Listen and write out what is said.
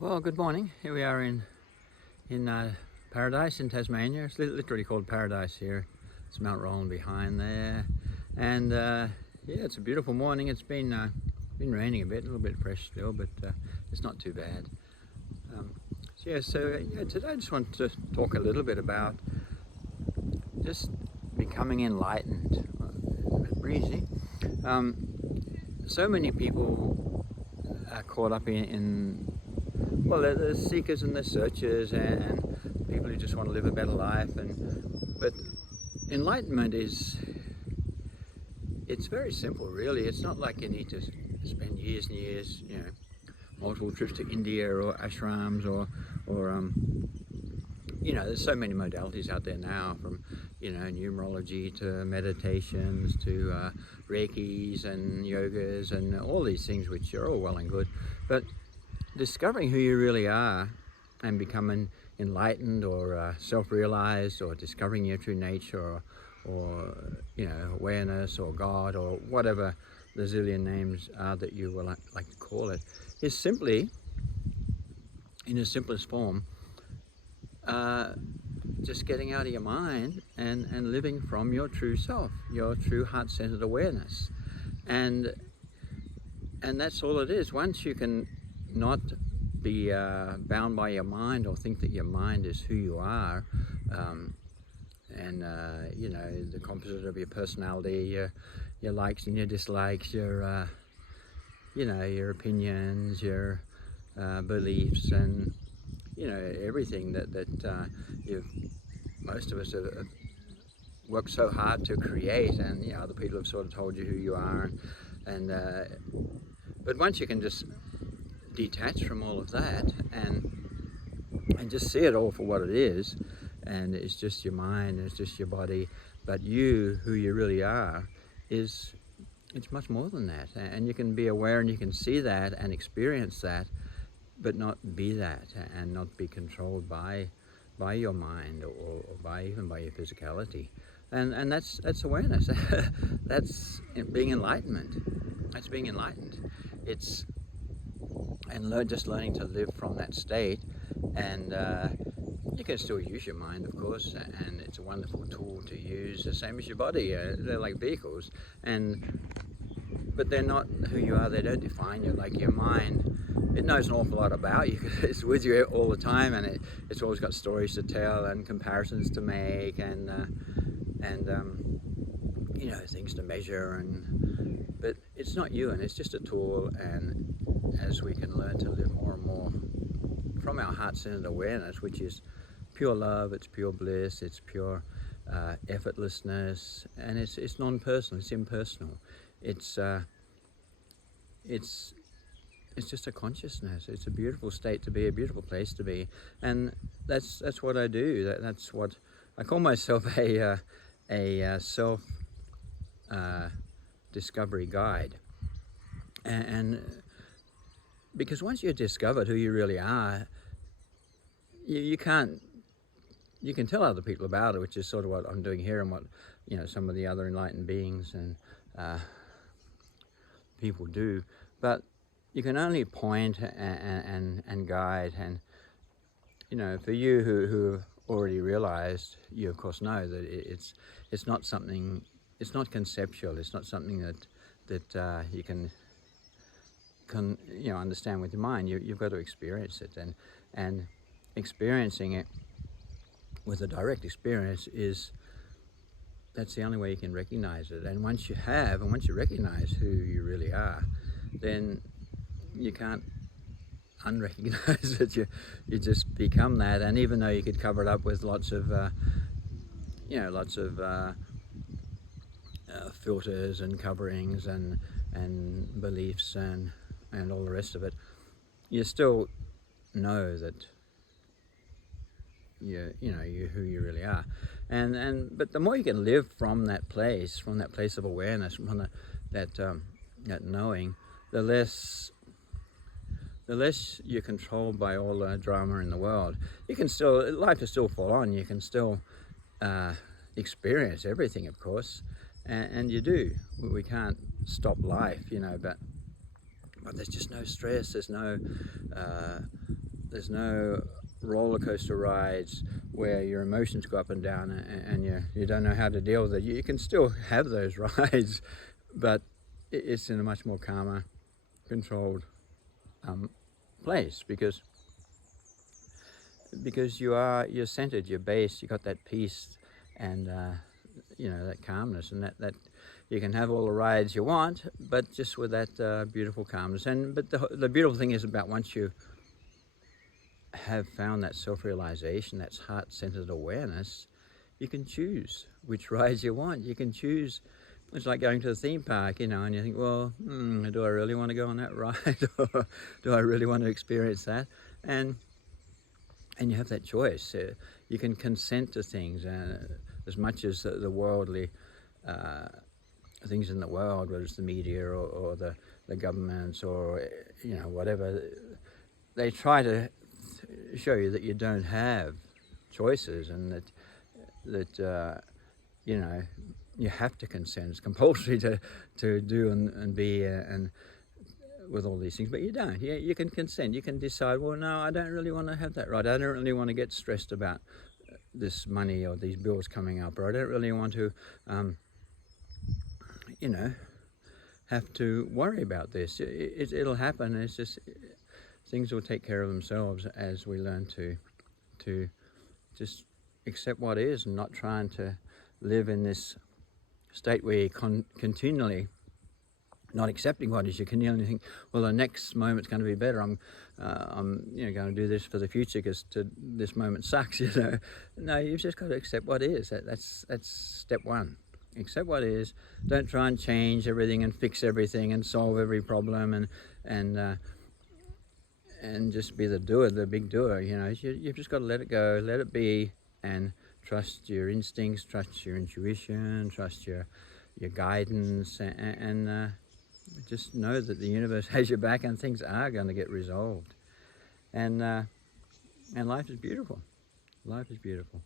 Well, good morning. Here we are in Paradise in Tasmania. It's literally called Paradise here. It's Mount Roland behind there, and yeah, it's a beautiful morning. It's been raining a bit, a little bit fresh still, but it's not too bad. Today I just want to talk a little bit about just becoming enlightened. A bit breezy. So many people are caught up in well, there's seekers and there's searchers and people who just want to live a better life. But enlightenment it's very simple, really. It's not like you need to spend years and years, multiple trips to India or ashrams or there's so many modalities out there now, from numerology to meditations to Reikis and yogas and all these things, which are all well and good. But discovering who you really are and becoming enlightened or self-realized, or discovering your true nature, or awareness, or God, or whatever the zillion names are that you will like to call it, is simply, in its simplest form, just getting out of your mind and living from your true self, your true heart-centered awareness. And that's all it is. Once you can not be bound by your mind, or think that your mind is who you are, the composite of your personality, your likes and your dislikes, your opinions, your beliefs, and everything that most of us have worked so hard to create, and other people have sort of told you who you are, but once you can just detach from all of that and just see it all for what it is, and it's just your mind, and it's just your body, but you, who you really are, it's much more than that. And you can be aware and you can see that and experience that, but not be that, and not be controlled by your mind, or even by your physicality. And that's awareness. That's being enlightenment. That's being enlightened. Just learning to live from that state. And you can still use your mind, of course, and it's a wonderful tool to use, the same as your body. They're like vehicles, but they're not who you are. They don't define you. Like your mind, it knows an awful lot about you because it's with you all the time, and it's always got stories to tell and comparisons to make, and things to measure, but it's not you, and it's just a tool. And as we can learn to live more and more from our heart-centered awareness, which is pure love, it's pure bliss, it's pure effortlessness, and it's non-personal, it's impersonal. It's just a consciousness. It's a beautiful state to be, a beautiful place to be, and that's what I do. That's what I call myself, a self discovery guide. And because once you've discovered who you really are, you can tell other people about it, which is sort of what I'm doing here, and what some of the other enlightened beings and people do. But you can only point and guide. And for you who already realized, you of course know that it's not something, it's not conceptual, it's not something that you can understand with your mind. You've got to experience it, and experiencing it with a direct experience that's the only way you can recognize it. And once you recognize who you really are, then you can't unrecognize it. You just become that. And even though you could cover it up with lots of filters and coverings and beliefs and all the rest of it, you still know that you're who you really are. But the more you can live from that place of awareness, from that knowing, the less you're controlled by all the drama in the world. Life is still full on. You can still experience everything, of course, and you do. We can't stop life, but there's just no stress. There's no there's no roller coaster rides where your emotions go up and down and you don't know how to deal with it. You can still have those rides, but it's in a much more calmer, controlled place, because you're centered, you're based, you got that peace and that calmness, and that you can have all the rides you want, but just with that beautiful calmness. But the beautiful thing is, about once you have found that self-realization, that's heart-centered awareness, you can choose which rides you want. You can choose. It's like going to a theme park, and you think, well, do I really want to go on that ride, or do I really want to experience that? And you have that choice. You can consent to things, as much as the worldly things in the world, whether it's the media or the governments, or whatever, they try to show you that you don't have choices, and that you have to consent. It's compulsory to do and be and with all these things, but you don't. You can consent. You can decide, well, no, I don't really want to have that right. I don't really want to get stressed about this money or these bills coming up, or I don't really want to have to worry about this. It'll happen. It's just, things will take care of themselves as we learn to just accept what is, and not trying to live in this state where you're continually not accepting what is. You can only think, well, the next moment's going to be better. I'm going to do this for the future because this moment sucks. No, you've just got to accept what is. That's step one. Accept what is. Don't try and change everything and fix everything and solve every problem and just be the doer, the big doer. You've just got to let it go, let it be, and trust your instincts, trust your intuition, trust your guidance, and just know that the universe has your back, and things are going to get resolved. And life is beautiful. Life is beautiful.